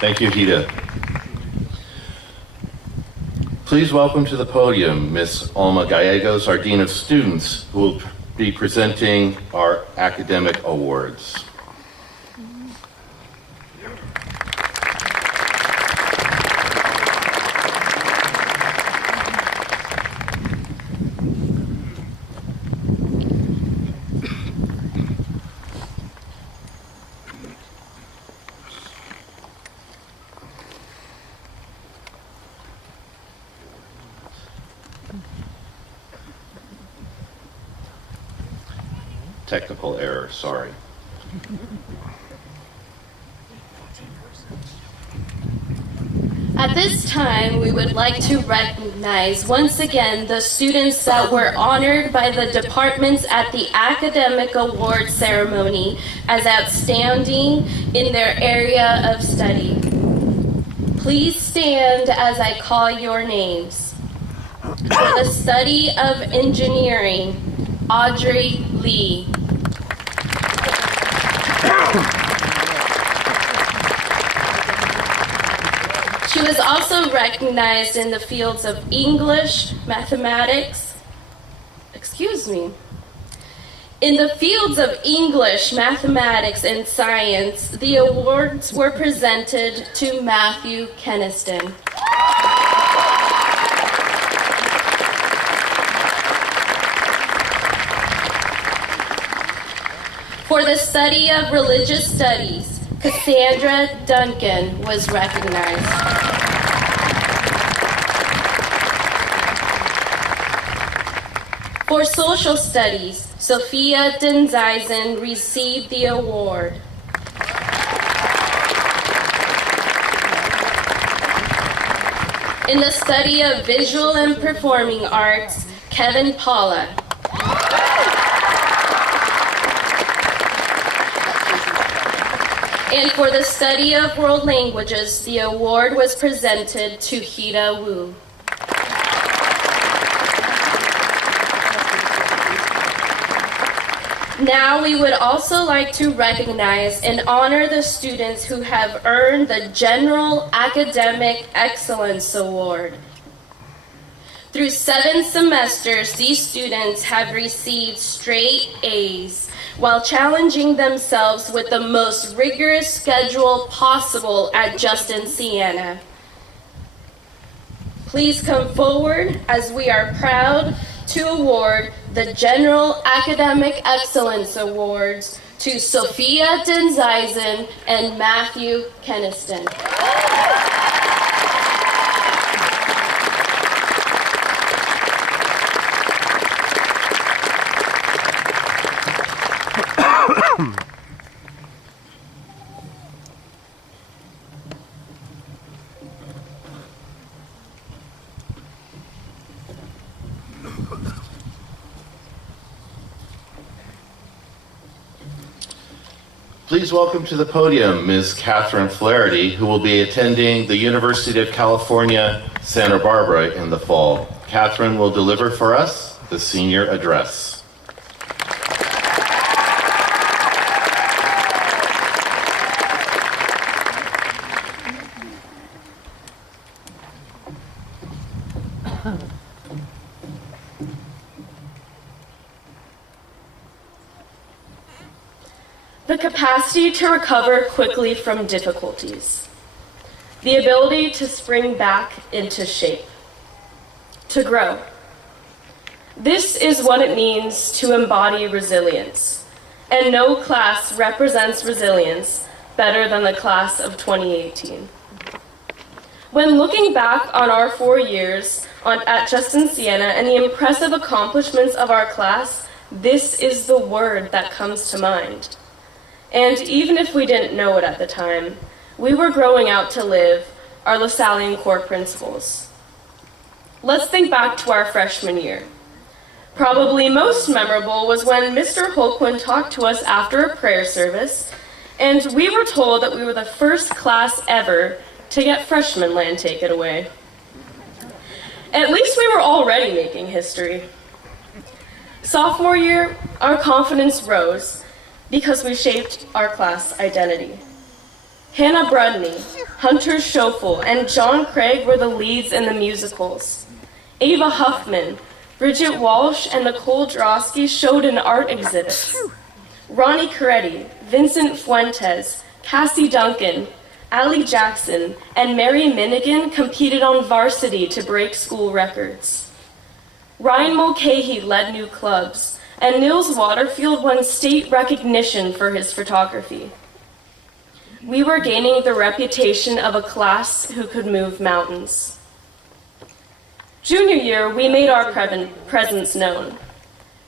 Thank you, Hida. Please welcome to the podium Ms. Alma Gallegos, our Dean of Students, who will be presenting our academic awards. Technical error, sorry. At this time, we would like to recognize once again the students that were honored by the departments at the Academic Award Ceremony as outstanding in their area of study. Please stand as I call your names. For the study of engineering, Audrey Lee. She was also recognized in the fields of English, mathematics, In the fields of English, mathematics, and science, the awards were presented to Matthew Keniston. For the study of religious studies, Cassandra Duncan was recognized. For social studies, Sophia Denzeisen received the award. In the study of visual and performing arts, Kevin Paula. And for the study of world languages, the award was presented to Hida Wu. Now we would also like to recognize and honor the students who have earned the General Academic Excellence Award. Through 7 semesters, these students have received straight A's while challenging themselves with the most rigorous schedule possible at Justin Siena. Please come forward as we are proud to award the General Academic Excellence Awards to Sophia Denzeisen and Matthew Keniston. Please welcome to the podium Ms. Catherine Flaherty, who will be attending the University of California, Santa Barbara in the fall. Catherine will deliver for us the senior address. The capacity to recover quickly from difficulties. The ability to spring back into shape. To grow. This is what it means to embody resilience. And no class represents resilience better than the class of 2018. When looking back on our 4 years at Justin Siena and the impressive accomplishments of our class, this is the word that comes to mind. And even if we didn't know it at the time, we were growing out to live our LaSallian core principles. Let's think back to our freshman year. Probably most memorable was when Mr. Holquin talked to us after a prayer service, and we were told that we were the first class ever to get freshman land taken away. At least we were already making history. Sophomore year, our confidence rose, because we shaped our class identity. Hannah Brudney, Hunter Schoeffel, and John Craig were the leads in the musicals. Ava Huffman, Bridget Walsh, and Nicole Drosky showed in art exhibits. Ronnie Coretti, Vincent Fuentes, Cassie Duncan, Allie Jackson, and Mary Minigan competed on varsity to break school records. Ryan Mulcahy led new clubs, and Nils Waterfield won state recognition for his photography. We were gaining the reputation of a class who could move mountains. Junior year, we made our presence known.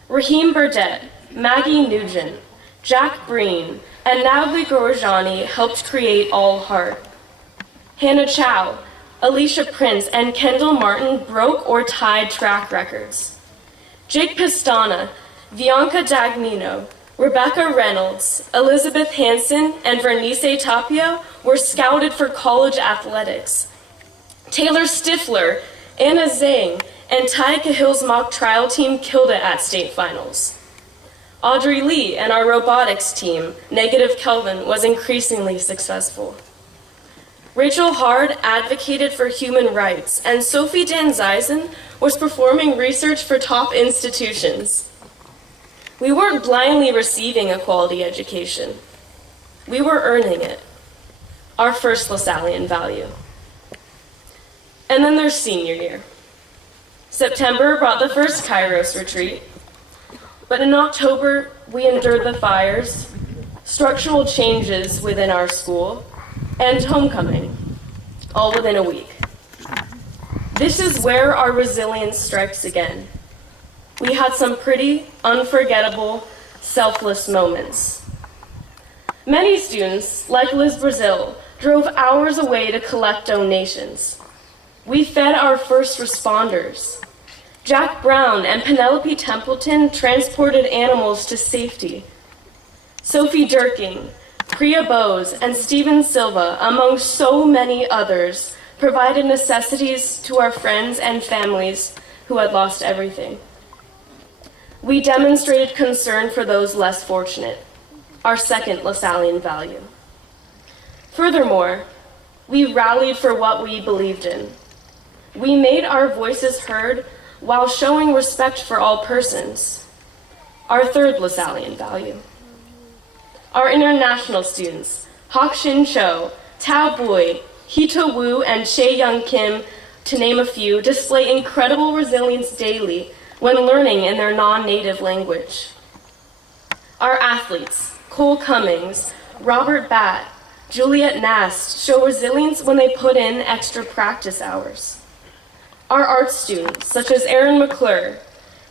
Raheem Burdett, Maggie Nugent, Jack Breen, and Natalie Gorjani helped create All Heart. Hannah Chow, Alicia Prince, and Kendall Martin broke or tied track records. Jake Pistana, Bianca Dagnino, Rebecca Reynolds, Elizabeth Hansen, and Vernice Tapio were scouted for college athletics. Taylor Stifler, Anna Zhang, and Ty Cahill's mock trial team killed it at state finals. Audrey Lee and our robotics team, Negative Kelvin, was increasingly successful. Rachel Hard advocated for human rights, and Sophie Dan Zeisen was performing research for top institutions. We weren't blindly receiving a quality education. We were earning it, our first Lasallian value. And then there's senior year. September brought the first Kairos retreat, but in October, we endured the fires, structural changes within our school, and homecoming, all within a week. This is where our resilience strikes again. We had some pretty unforgettable, selfless moments. Many students, like Liz Brazil, drove hours away to collect donations. We fed our first responders. Jack Brown and Penelope Templeton transported animals to safety. Sophie Durking, Priya Bose, and Stephen Silva, among so many others, provided necessities to our friends and families who had lost everything. We demonstrated concern for those less fortunate, our second Lasallian value. Furthermore, we rallied for what we believed in. We made our voices heard while showing respect for all persons, our third Lasallian value. Our international students, Hak Shin Cho, Tao Bui, Hito Wu, and Chae Young Kim, to name a few, display incredible resilience daily when learning in their non-native language. Our athletes, Cole Cummings, Robert Batt, Juliet Nast, show resilience when they put in extra practice hours. Our art students, such as Aaron McClure,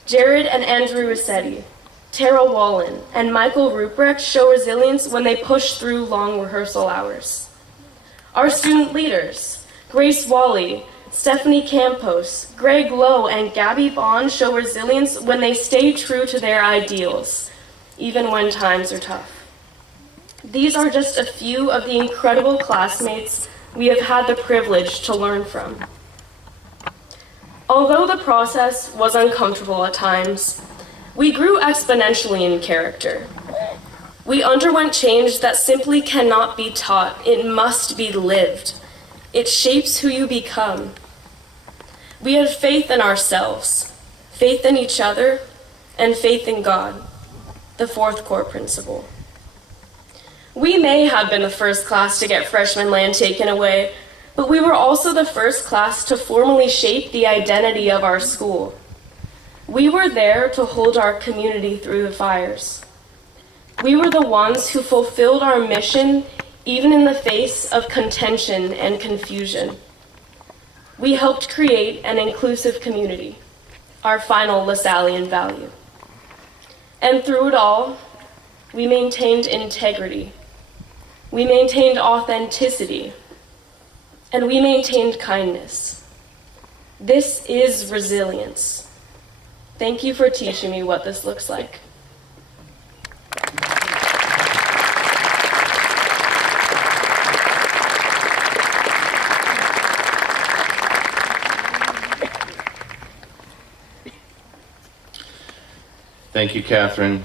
Jared and Andrew Rossetti, Tara Wallen, and Michael Ruprecht, show resilience when they push through long rehearsal hours. Our student leaders, Grace Wally, Stephanie Campos, Greg Lowe, and Gabby Bond, show resilience when they stay true to their ideals, even when times are tough. These are just a few of the incredible classmates we have had the privilege to learn from. Although the process was uncomfortable at times, we grew exponentially in character. We underwent change that simply cannot be taught. It must be lived. It shapes who you become. We had faith in ourselves, faith in each other, and faith in God, the fourth core principle. We may have been the first class to get freshman land taken away, but we were also the first class to formally shape the identity of our school. We were there to hold our community through the fires. We were the ones who fulfilled our mission even in the face of contention and confusion. We helped create an inclusive community, our final Lasallian value. And through it all, we maintained integrity. We maintained authenticity. And we maintained kindness. This is resilience. Thank you for teaching me what this looks like. Thank you, Catherine.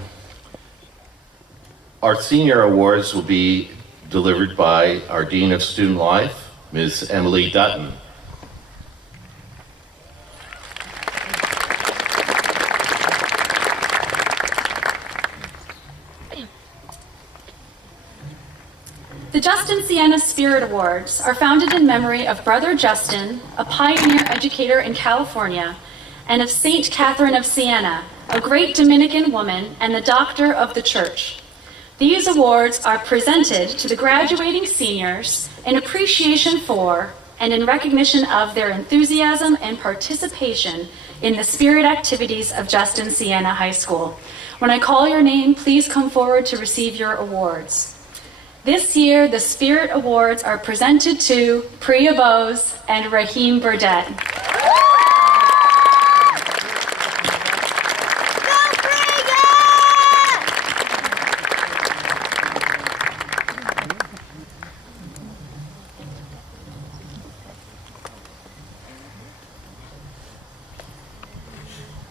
Our senior awards will be delivered by our Dean of Student Life, Ms. Emily Dutton. The Justin Siena Spirit Awards are founded in memory of Brother Justin, a pioneer educator in California, and of Saint Catherine of Siena, a great Dominican woman and the doctor of the Church. These awards are presented to the graduating seniors in appreciation for and in recognition of their enthusiasm and participation in the spirit activities of Justin Siena High School. When I call your name, please come forward to receive your awards. This year, the Spirit Awards are presented to Priya Bose and Raheem Burdett.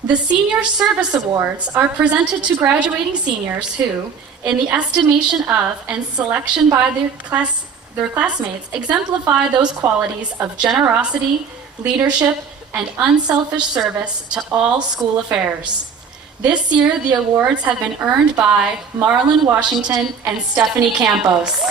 The Senior Service Awards are presented to graduating seniors who, in the estimation of and selection by their classmates, exemplify those qualities of generosity, leadership, and unselfish service to all school affairs. This year, the awards have been earned by Marlon Washington and Stephanie Campos.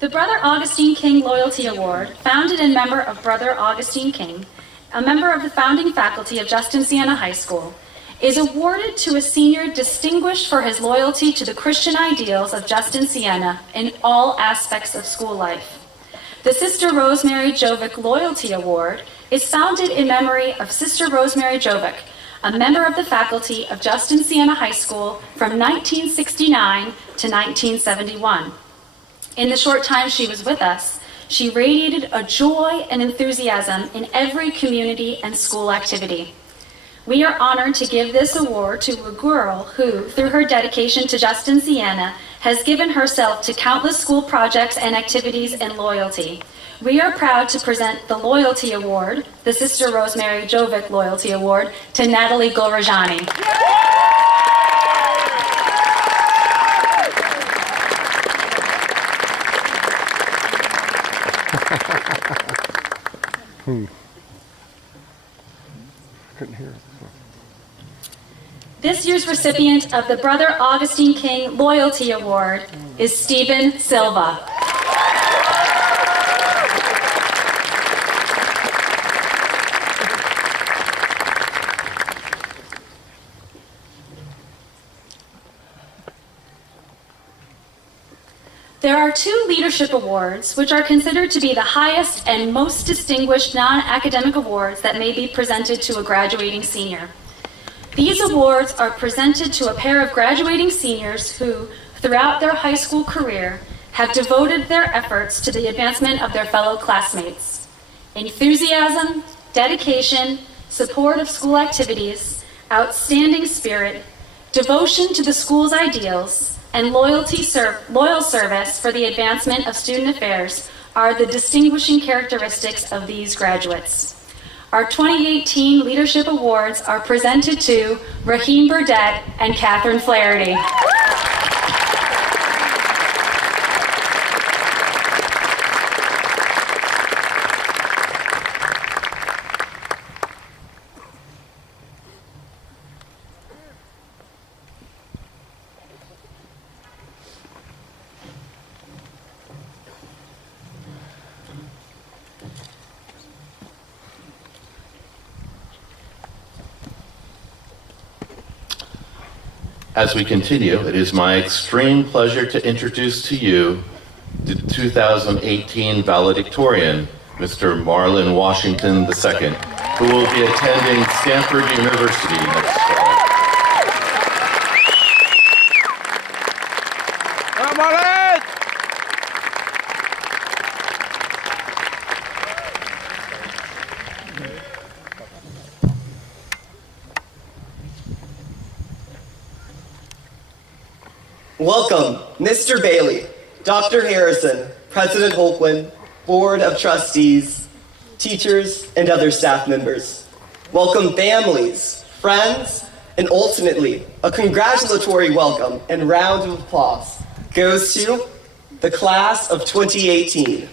The Brother Augustine King Loyalty Award, founded in memory of Brother Augustine King, a member of the founding faculty of Justin Siena High School, is awarded to a senior distinguished for his loyalty to the Christian ideals of Justin Siena in all aspects of school life. The Sister Rosemary Jovic Loyalty Award is founded in memory of Sister Rosemary Jovic, a member of the faculty of Justin Siena High School from 1969 to 1971. In the short time she was with us, she radiated a joy and enthusiasm in every community and school activity. We are honored to give this award to a girl who, through her dedication to Justin Siena, has given herself to countless school projects and activities and loyalty. We are proud to present the Loyalty Award, the Sister Rosemary Jovic Loyalty Award, to Natalie Golrajani. Couldn't hear it. This year's recipient of the Brother Augustine King Loyalty Award is Stephen Silva. There are two leadership awards, which are considered to be the highest and most distinguished non-academic awards that may be presented to a graduating senior. These awards are presented to a pair of graduating seniors who, throughout their high school career, have devoted their efforts to the advancement of their fellow classmates. Enthusiasm, dedication, support of school activities, outstanding spirit, devotion to the school's ideals, and loyal service for the advancement of student affairs are the distinguishing characteristics of these graduates. Our 2018 Leadership Awards are presented to Raheem Burdett and Catherine Flaherty. As we continue, it is my extreme pleasure to introduce to you the 2018 Valedictorian, Mr. Marlon Washington II, who will be attending Stanford University next fall. Welcome, Mr. Bailey, Dr. Harrison, President Holquin, Board of Trustees, teachers, and other staff members. Welcome families, friends, and ultimately, a congratulatory welcome and round of applause goes to the class of 2018.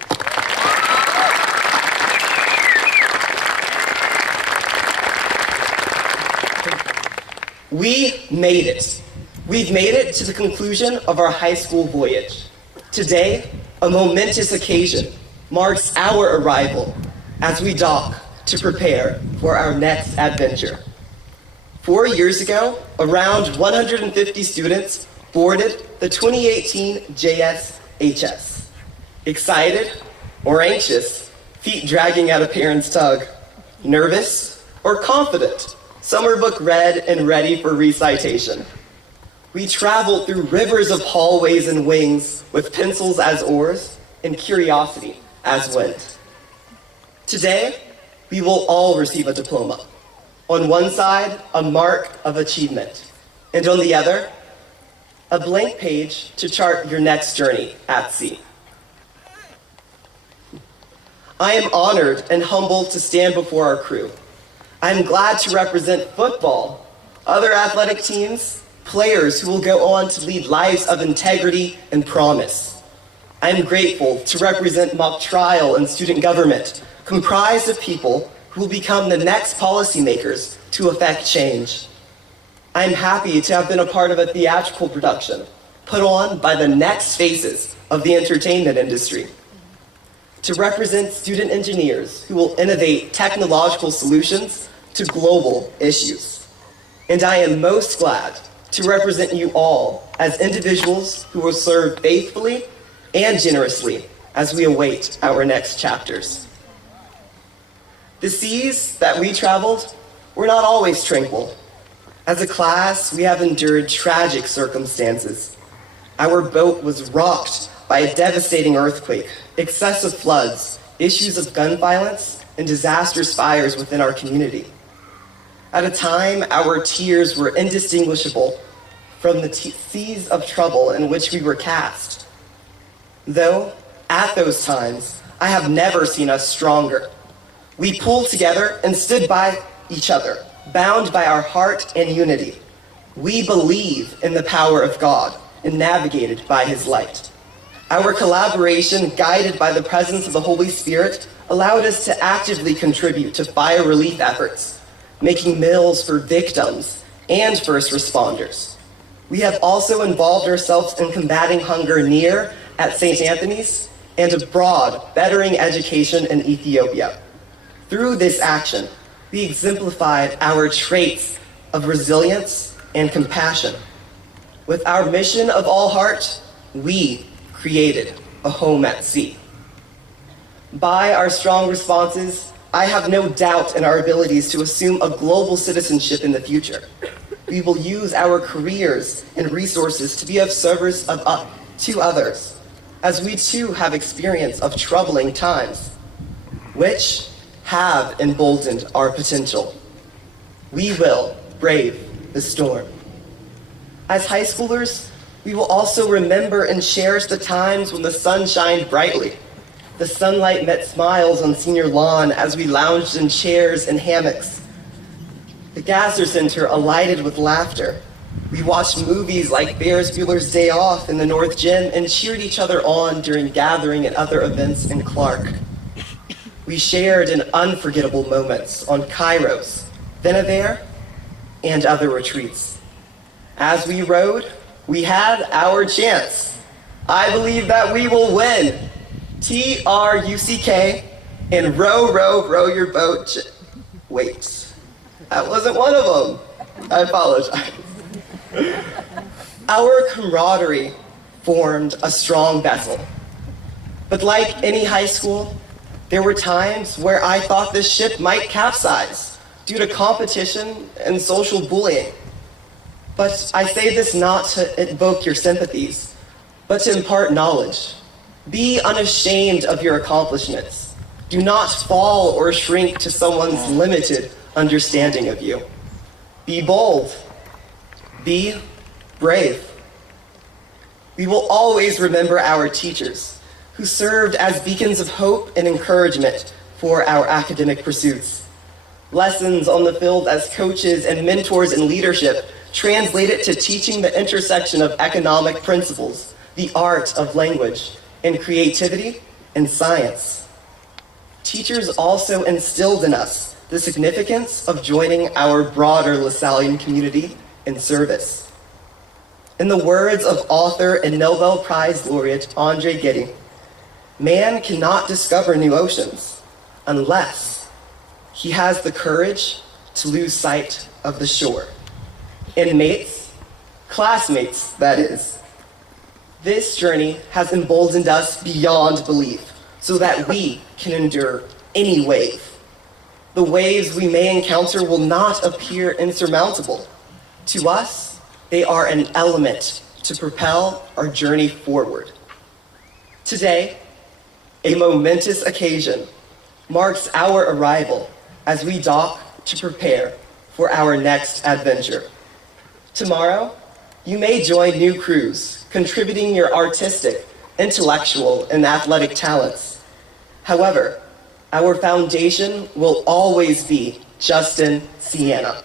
We made it. We've made it to the conclusion of our high school voyage. Today, a momentous occasion marks our arrival as we dock to prepare for our next adventure. 4 years ago, around 150 students boarded the 2018 JSHS. Excited or anxious, feet dragging at a parent's tug. Nervous or confident, summer book read and ready for recitation. We traveled through rivers of hallways and wings with pencils as oars and curiosity as wind. Today, we will all receive a diploma. On one side, a mark of achievement, and on the other, a blank page to chart your next journey at sea. I am honored and humbled to stand before our crew. I am glad to represent football, other athletic teams, players who will go on to lead lives of integrity and promise. I am grateful to represent mock trial and student government, comprised of people who will become the next policymakers to effect change. I am happy to have been a part of a theatrical production put on by the next faces of the entertainment industry. To represent student engineers who will innovate technological solutions to global issues. And I am most glad to represent you all as individuals who will serve faithfully and generously as we await our next chapters. The seas that we traveled were not always tranquil. As a class, we have endured tragic circumstances. Our boat was rocked by a devastating earthquake, excessive floods, issues of gun violence, and disastrous fires within our community. At a time, our tears were indistinguishable from the seas of trouble in which we were cast. Though, at those times, I have never seen us stronger. We pulled together and stood by each other, bound by our heart and unity. We believe in the power of God and navigated by His light. Our collaboration, guided by the presence of the Holy Spirit, allowed us to actively contribute to fire relief efforts, making meals for victims and first responders. We have also involved ourselves in combating hunger near at St. Anthony's and abroad, bettering education in Ethiopia. Through this action, we exemplified our traits of resilience and compassion. With our mission of all heart, we created a home at sea. By our strong responses, I have no doubt in our abilities to assume a global citizenship in the future. We will use our careers and resources to be of service to others, as we too have experience of troubling times, which have emboldened our potential. We will brave the storm. As high schoolers, we will also remember and cherish the times when the sun shined brightly. The sunlight met smiles on senior lawn as we lounged in chairs and hammocks. The Gasser Center alighted with laughter. We watched movies like Ferris Bueller's Day Off in the North Gym and cheered each other on during gathering and other events in Clark. We shared in unforgettable moments on Kairos, Venever, and other retreats. As we rode, we had our chance. I believe that we will win. TRUCK and row, row, row your boat. Wait, that wasn't one of them. I apologize. Our camaraderie formed a strong vessel. But like any high school, there were times where I thought this ship might capsize due to competition and social bullying. But I say this not to invoke your sympathies, but to impart knowledge. Be unashamed of your accomplishments. Do not fall or shrink to someone's limited understanding of you. Be bold. Be brave. We will always remember our teachers, who served as beacons of hope and encouragement for our academic pursuits. Lessons on the field as coaches and mentors in leadership translated to teaching the intersection of economic principles, the art of language, and creativity and science. Teachers also instilled in us the significance of joining our broader LaSallian community in service. In the words of author and Nobel Prize laureate Andre Gide, man cannot discover new oceans unless he has the courage to lose sight of the shore. Inmates, classmates, that is. This journey has emboldened us beyond belief so that we can endure any wave. The waves we may encounter will not appear insurmountable. To us, they are an element to propel our journey forward. Today, a momentous occasion marks our arrival as we dock to prepare for our next adventure. Tomorrow, you may join new crews, contributing your artistic, intellectual, and athletic talents. However, our foundation will always be Justin Siena.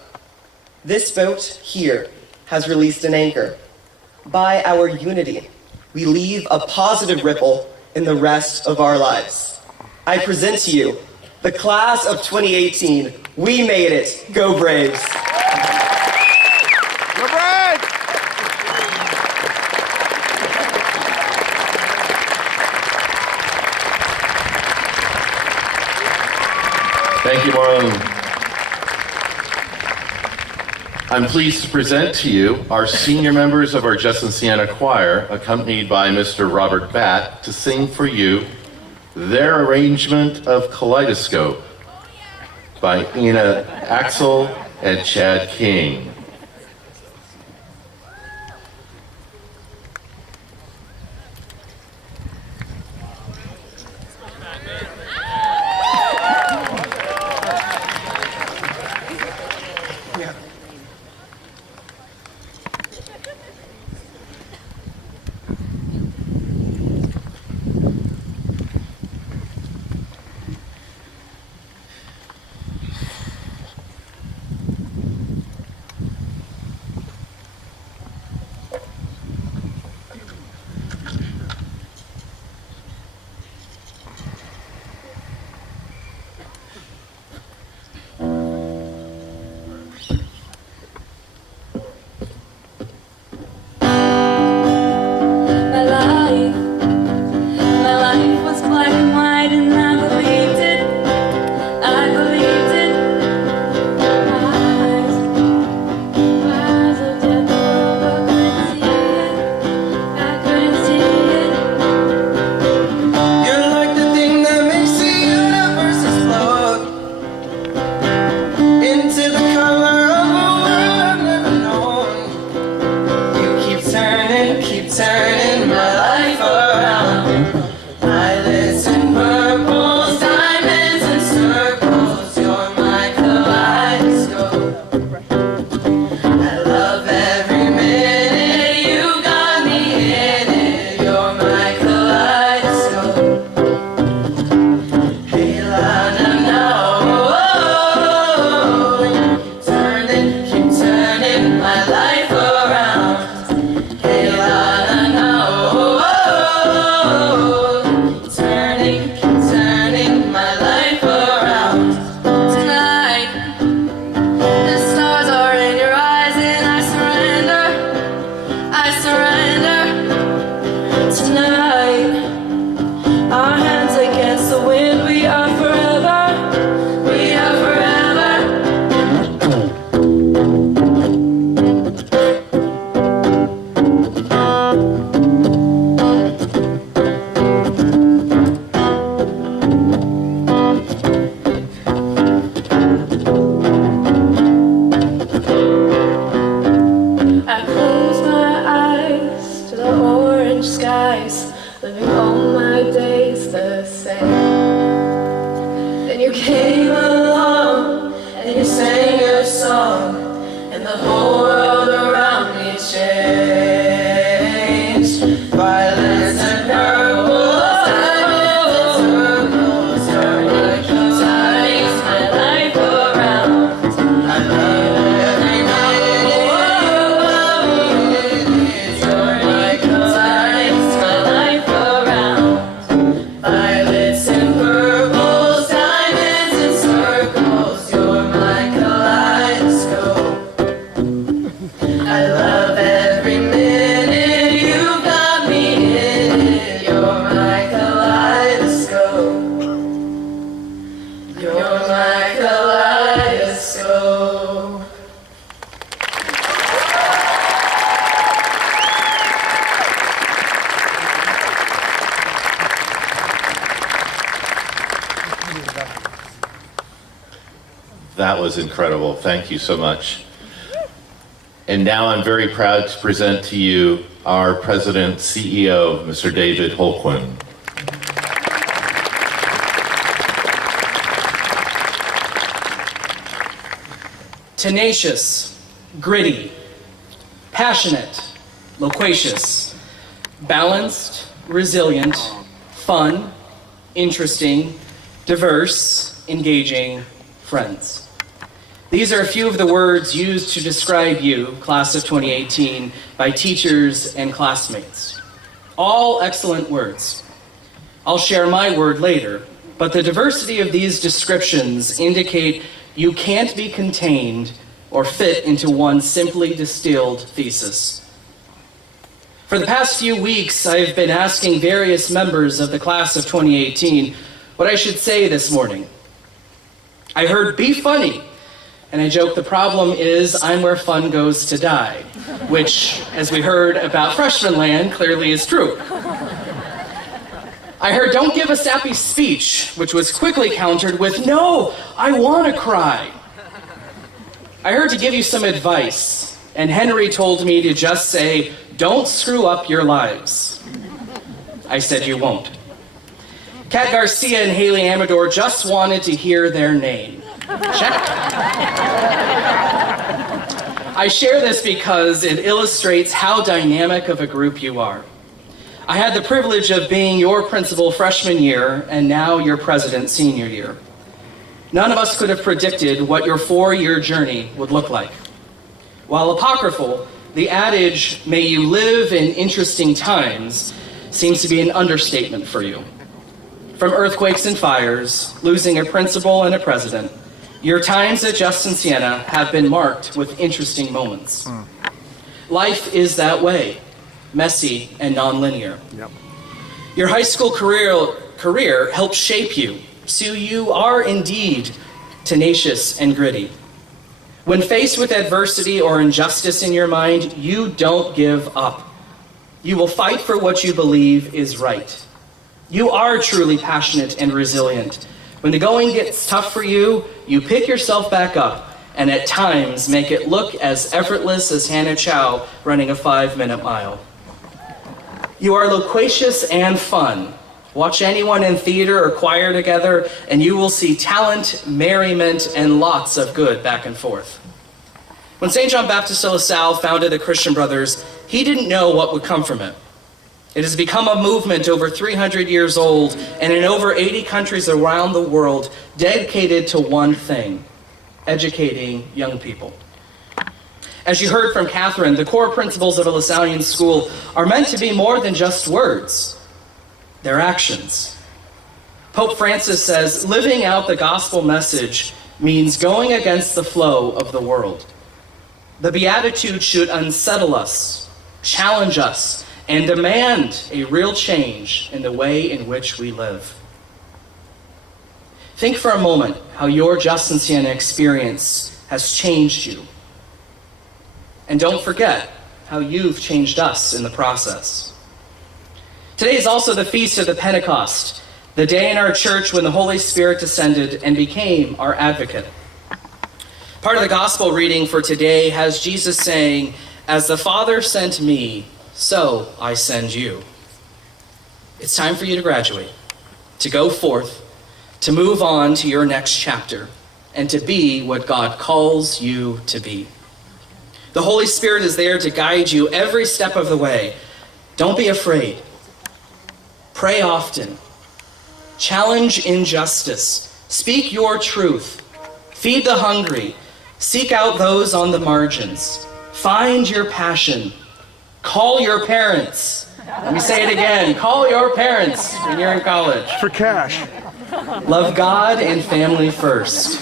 This boat here has released an anchor. By our unity, we leave a positive ripple in the rest of our lives. I present to you the class of 2018. We made it. Go Braves! Go Braves! Thank you, Marlon. I'm pleased to present to you our senior members of our Justin Siena Choir, accompanied by Mr. Robert Batt, to sing for you their arrangement of Kaleidoscope by Ina Axel and Chad King. I love every minute you got me in it. You're my kaleidoscope. You're my kaleidoscope. That was incredible. Thank you so much. And now I'm very proud to present to you our President CEO, Mr. David Holquin. Tenacious, gritty, passionate, loquacious, balanced, resilient, fun, interesting, diverse, engaging, friends. These are a few of the words used to describe you, class of 2018, by teachers and classmates. All excellent words. I'll share my word later, but the diversity of these descriptions indicate you can't be contained or fit into one simply distilled thesis. For the past few weeks, I've been asking various members of the class of 2018 what I should say this morning. I heard, "Be funny." And I joke the problem is I'm where fun goes to die, which, as we heard about freshman land, clearly is true. I heard, "Don't give a sappy speech," which was quickly countered with, "No, I want to cry." I heard to give you some advice, and Henry told me to just say, "Don't screw up your lives." I said you won't. Kat Garcia and Haley Amador just wanted to hear their name. Check. I share this because it illustrates how dynamic of a group you are. I had the privilege of being your principal freshman year and now your president senior year. None of us could have predicted what your 4-year journey would look like. While apocryphal, the adage, "May you live in interesting times," seems to be an understatement for you. From earthquakes and fires, losing a principal and a president, your times at Justin Siena have been marked with interesting moments. Life is that way, messy and nonlinear. Yep. Your high school career helped shape you, so you are indeed tenacious and gritty. When faced with adversity or injustice in your mind, you don't give up. You will fight for what you believe is right. You are truly passionate and resilient. When the going gets tough for you, you pick yourself back up and at times make it look as effortless as Hannah Chow running a 5-minute mile. You are loquacious and fun. Watch anyone in theater or choir together and you will see talent, merriment, and lots of good back and forth. When St. John Baptist de La Salle founded the Christian Brothers, he didn't know what would come from it. It has become a movement over 300 years old and in over 80 countries around the world dedicated to one thing: educating young people. As you heard from Catherine, the core principles of a LaSallian school are meant to be more than just words. They're actions. Pope Francis says, living out the gospel message means going against the flow of the world. The Beatitudes should unsettle us, challenge us, and demand a real change in the way in which we live. Think for a moment how your Justin Siena experience has changed you. And don't forget how you've changed us in the process. Today is also the feast of the Pentecost, the day in our church when the Holy Spirit descended and became our advocate. Part of the gospel reading for today has Jesus saying, "As the Father sent me, so I send you." It's time for you to graduate, to go forth, to move on to your next chapter, and to be what God calls you to be. The Holy Spirit is there to guide you every step of the way. Don't be afraid. Pray often. Challenge injustice. Speak your truth. Feed the hungry. Seek out those on the margins. Find your passion. Call your parents. Let me say it again. Call your parents when you're in college. For cash. Love God and family first.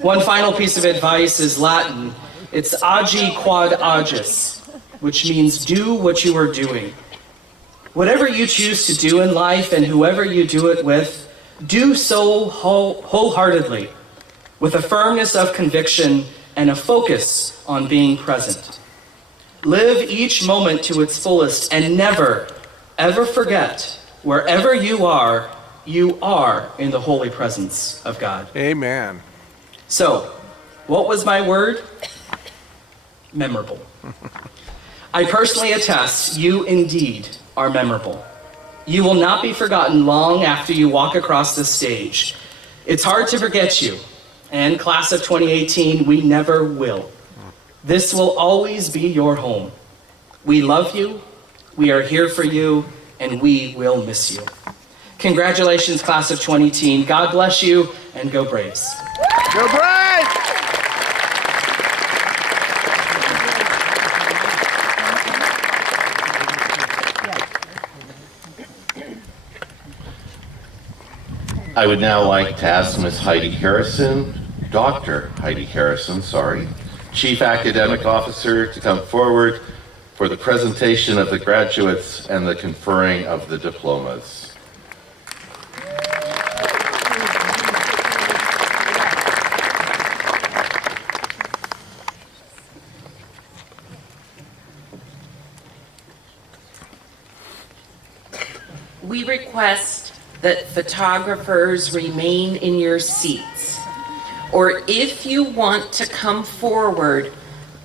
One final piece of advice is Latin. It's agi quod agis, which means do what you are doing. Whatever you choose to do in life and whoever you do it with, do so wholeheartedly, with a firmness of conviction and a focus on being present. Live each moment to its fullest and never, ever forget, wherever you are in the holy presence of God. Amen. So, what was my word? Memorable. I personally attest, you indeed are memorable. You will not be forgotten long after you walk across this stage. It's hard to forget you, and class of 2018, we never will. This will always be your home. We love you, we are here for you, and we will miss you. Congratulations, class of 2018. God bless you, and go Braves. Go Braves! I would now like to ask Ms. Heidi Harrison, Dr. Heidi Harrison, Chief Academic Officer, to come forward for the presentation of the graduates and the conferring of the diplomas. We request that photographers remain in your seats, or if you want to come forward,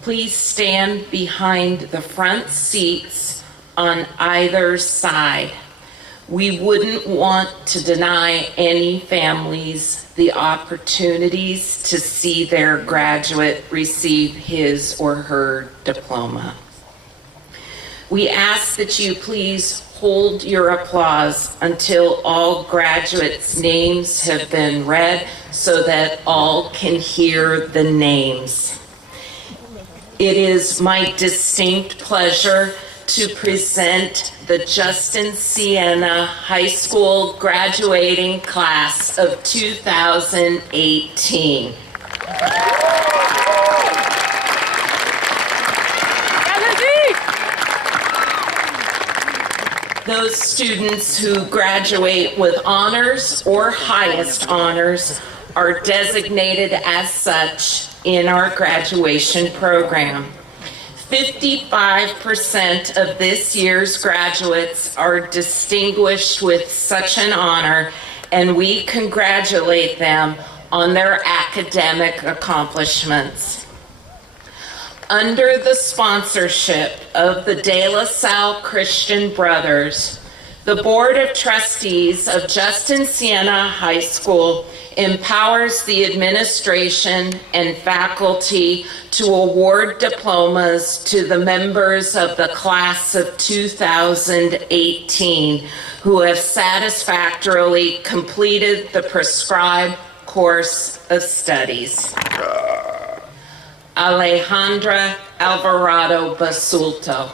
please stand behind the front seats on either side. We wouldn't want to deny any families the opportunities to see their graduate receive his or her diploma. We ask that you please hold your applause until all graduates' names have been read so that all can hear the names. It is my distinct pleasure to present the Justin Siena High School graduating class of 2018. Those students who graduate with honors or highest honors are designated as such in our graduation program. 55% of this year's graduates are distinguished with such an honor, and we congratulate them on their academic accomplishments. Under the sponsorship of the De La Salle Christian Brothers, the Board of Trustees of Justin Siena High School empowers the administration and faculty to award diplomas to the members of the class of 2018 who have satisfactorily completed the prescribed course of studies. Alejandra Alvarado Basulto.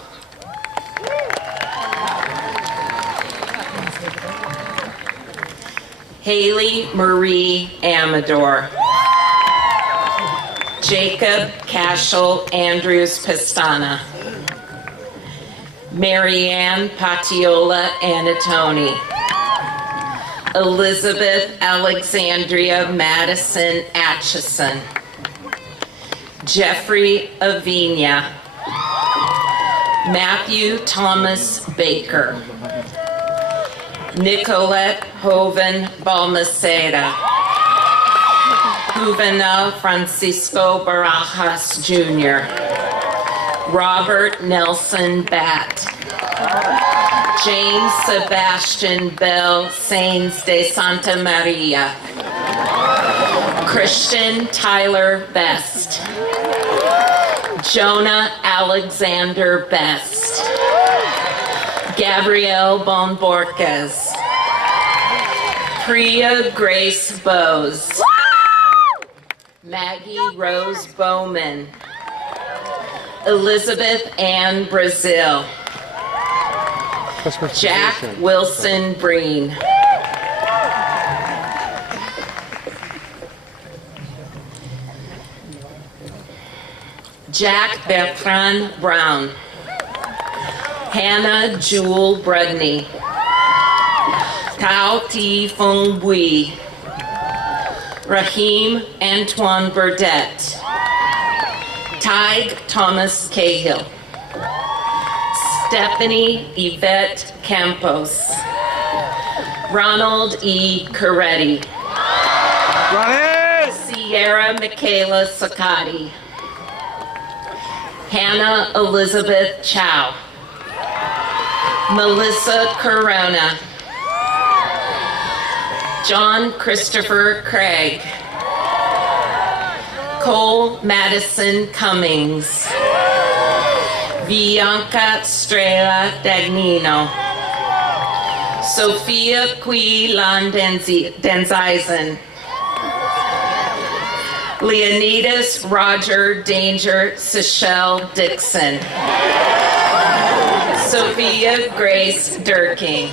Haley Marie Amador. Jacob Cashel Andrews Pestana. Marianne Patiola Anatoni. Elizabeth Alexandria Madison Atchison. Jeffrey Avina. Matthew Thomas Baker. Nicolette Hoven Balmaceda. Juvenal Francisco Barajas Jr. Robert Nelson Batt. James Sebastian Bell Sainz de Santa Maria. Christian Tyler Best. Jonah Alexander Best. Gabrielle Bonborquez. Priya Grace Bowes. Maggie Rose Bowman. Elizabeth Ann Brazil. Jack Wilson Breen. Jack Bertrand Brown, Hannah Jewel Brudney, Tao T. Fung Bui, Raheem Antoine Burdette, Tig Thomas Cahill, Stephanie Yvette Campos, Ronald E. Coretti, Sierra Michaela Sakati, Hannah Elizabeth Chow, Melissa Corona, John Christopher Craig, Cole Madison Cummings, Bianca Strela Dagnino, Sophia Quilan Denzizen, Leonidas Roger Danger Sechelle Dixon, Sophia Grace Durking,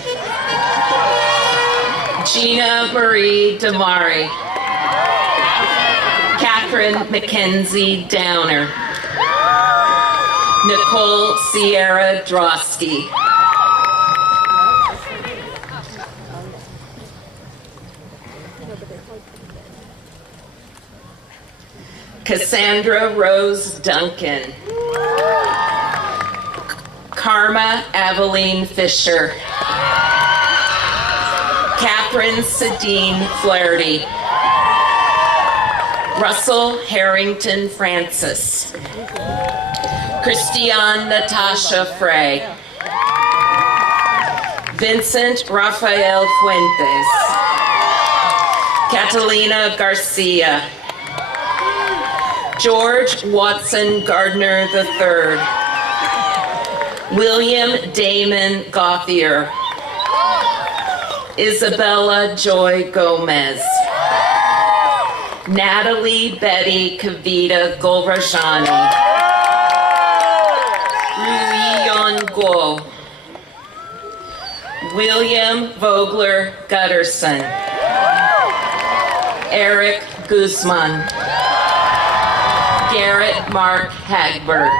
Gina Marie Damari, Catherine Mackenzie Downer, Nicole Sierra Drosky, Cassandra Rose Duncan, Karma Aveline Fisher, Catherine Sedine Flaherty, Russell Harrington Francis, Christiane Natasha Frey, Vincent Rafael Fuentes, Catalina Garcia, George Watson Gardner III, William Damon Gauthier, Isabella Joy Gomez, Natalie Betty Kavita Golrajani, Ruiyon Guo, William Vogler Gutterson, Eric Guzman, Garrett Mark Hagberg,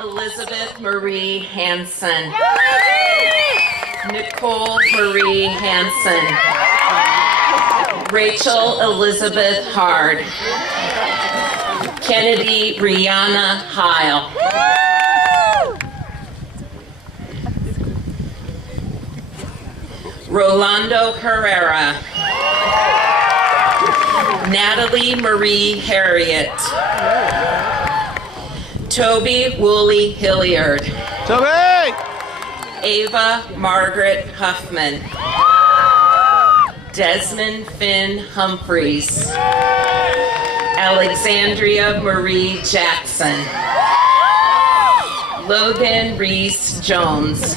Elizabeth Marie Hansen, Nicole Marie Hansen, Rachel Elizabeth Hard, Kennedy Brianna Heil, Rolando Herrera, Natalie Marie Harriet, Toby Woolley Hilliard, Ava Margaret Huffman, Desmond Finn Humphreys, Alexandria Marie Jackson, Logan Reese Jones,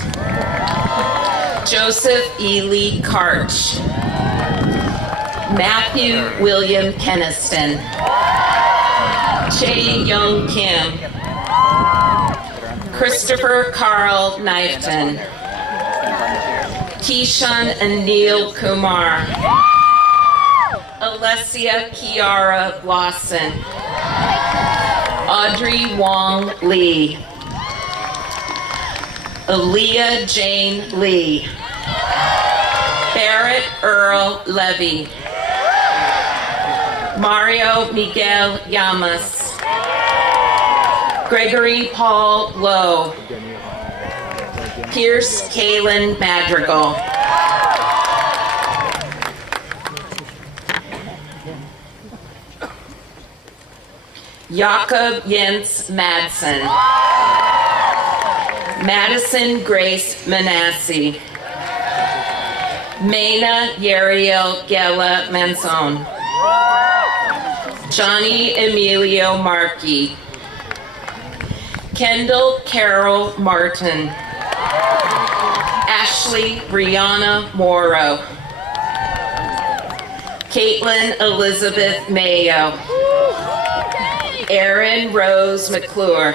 Joseph Ely Karch, Matthew William Keniston, Chae Young Kim, Christopher Carl Knifton, Keishan Anil Kumar, Alessia Kiara Blosson, Audrey Wong Lee, Aaliyah Jane Lee, Barrett Earl Levy, Mario Miguel Llamas, Gregory Paul Lowe, Pierce Kalen Madrigal, Jakob Jens Madsen, Madison Grace Manassi, Mena Yariel Gela Manson, Johnny Emilio Markey, Kendall Carol Martin, Ashley Brianna Morrow, Caitlin Elizabeth Mayo, Erin Rose McClure,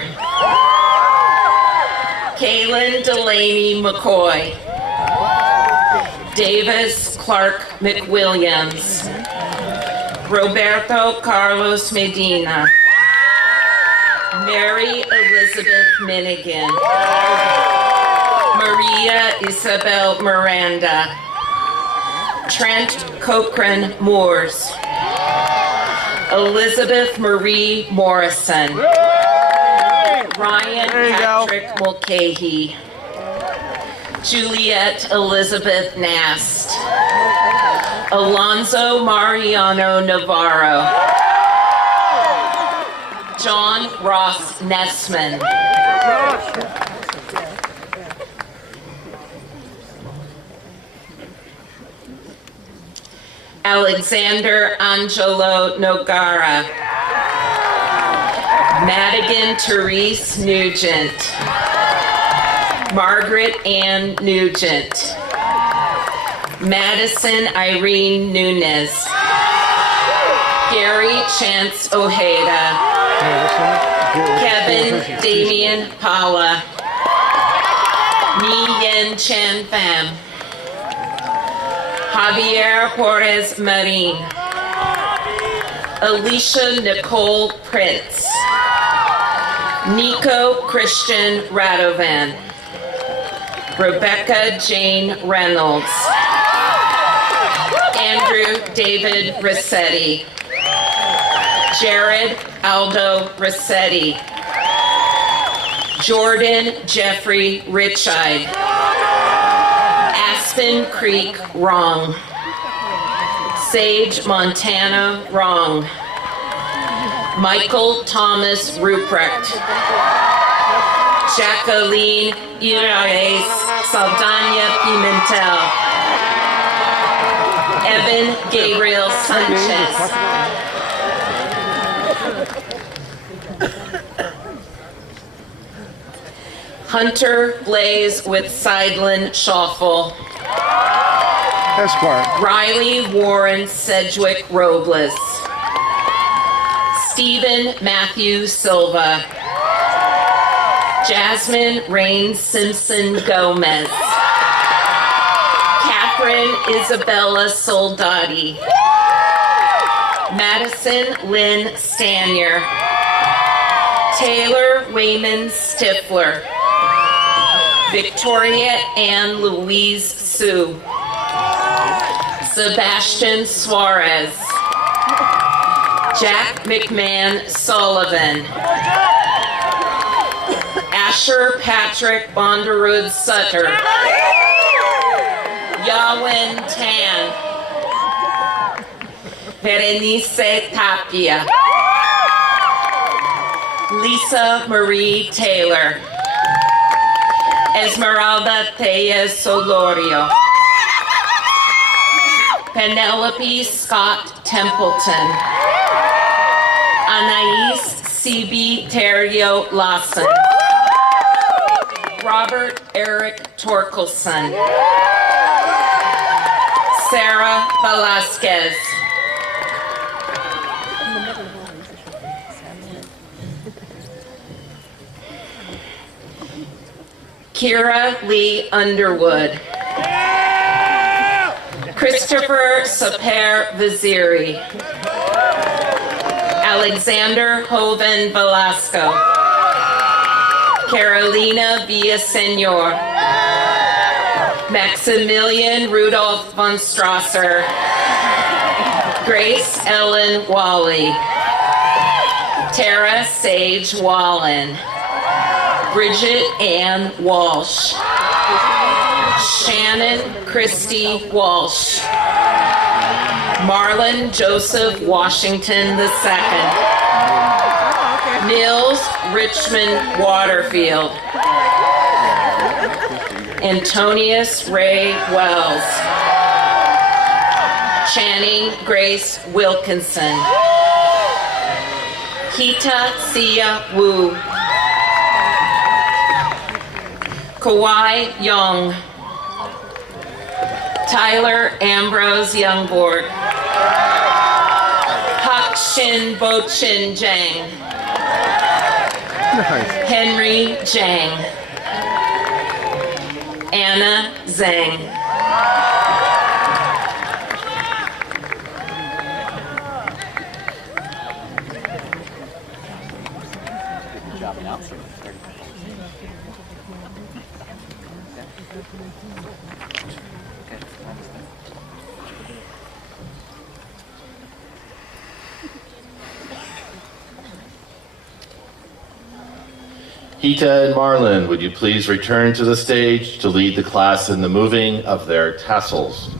Kaylin Delaney McCoy, Davis Clark McWilliams, Roberto Carlos Medina, Mary Elizabeth Minigan, Maria Isabel Miranda, Trent Cochran Moores, Elizabeth Marie Morrison, Ryan Patrick Mulcahy, Juliet Elizabeth Nast, Alonzo Mariano Navarro, John Ross Nessman, Alexander Angelo Nogara, Madigan Therese Nugent, Margaret Ann Nugent, Madison Irene Nunez, Gary Chance Ojeda, Kevin Damian Paula, Ni Yen Chan Pham, Javier Porres Marin, Alicia Nicole Prince, Nico Christian Radovan, Rebecca Jane Reynolds, Andrew David Rossetti, Jared Aldo Rossetti, Jordan Jeffrey Richide, Aspen Creek Wrong, Sage Montana Wrong, Michael Thomas Ruprecht, Jacqueline Iraes Saldana Pimentel, Evan Gabriel Sanchez, Hunter Blaze with Seidlin Schaffel, Esquire. Riley Warren Sedgwick Robles, Stephen Matthew Silva, Jasmine Rain Simpson Gomez, Catherine Isabella Soldati, Madison Lynn Stanier, Taylor Wayman Stifler, Victoria Ann Louise Sue, Sebastian Suarez, Jack McMahon Sullivan, Asher Patrick Bonderud Sutter, Yawin Tan, Berenice Tapia, Lisa Marie Taylor, Esmeralda Thea Solorio, Penelope Scott Templeton, Anais C.B. Terrio Lawson, Robert Eric Torkelson, Sarah Velasquez, Kira Lee Underwood, Christopher Saper Viziri, Alexander Hoven Velasco, Carolina Villasenor, Maximilian Rudolph von Strasser, Grace Ellen Wally, Tara Sage Wallen, Bridget Ann Walsh, Shannon Christie Walsh, Marlon Joseph Washington II, Nils Richmond Waterfield, Antonius Ray Wells, Channing Grace Wilkinson, Hita Sia Wu, Kawai Young, Tyler Ambrose Youngborg, Hak Shin Bo Chin Jang, Nice. Henry Jang, Anna Zhang, Hita and Marlon, would you please return to the stage to lead the class in the moving of their tassels?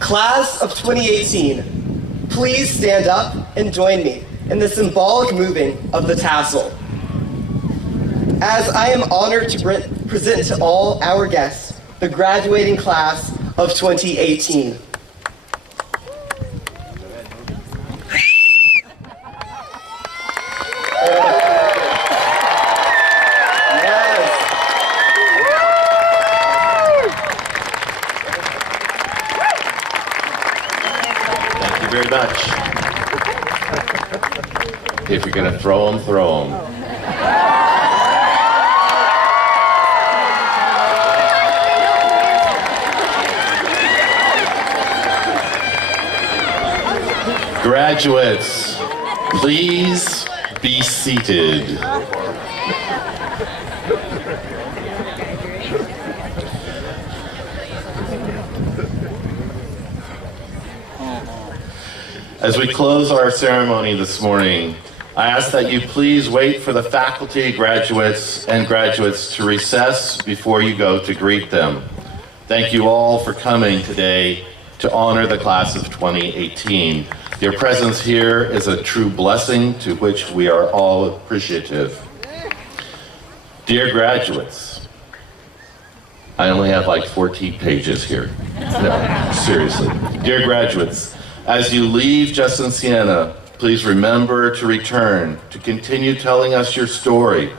Class of 2018, please stand up and join me in the symbolic moving of the tassel. As I am honored to present to all our guests the graduating class of 2018. Very much. If you're going to throw them, throw them. Graduates, please be seated. As we close our ceremony this morning, I ask that you please wait for the faculty, graduates, and graduates to recess before you go to greet them. Thank you all for coming today to honor the class of 2018. Your presence here is a true blessing to which we are all appreciative. Dear graduates, I only have like 14 pages here. No, seriously. Dear graduates, as you leave Justin Siena, please remember to return, to continue telling us your story.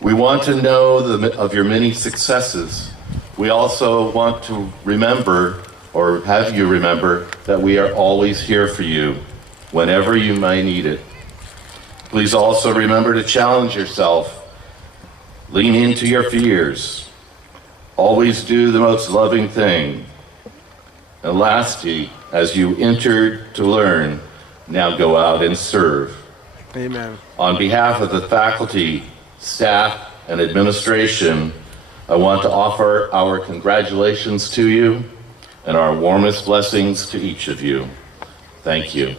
We want to know of your many successes. We also want to remember, or have you remember, that we are always here for you whenever you may need it. Please also remember to challenge yourself. Lean into your fears. Always do the most loving thing. And lastly, as you entered to learn, now go out and serve. Amen. On behalf of the faculty, staff, and administration, I want to offer our congratulations to you and our warmest blessings to each of you. Thank you.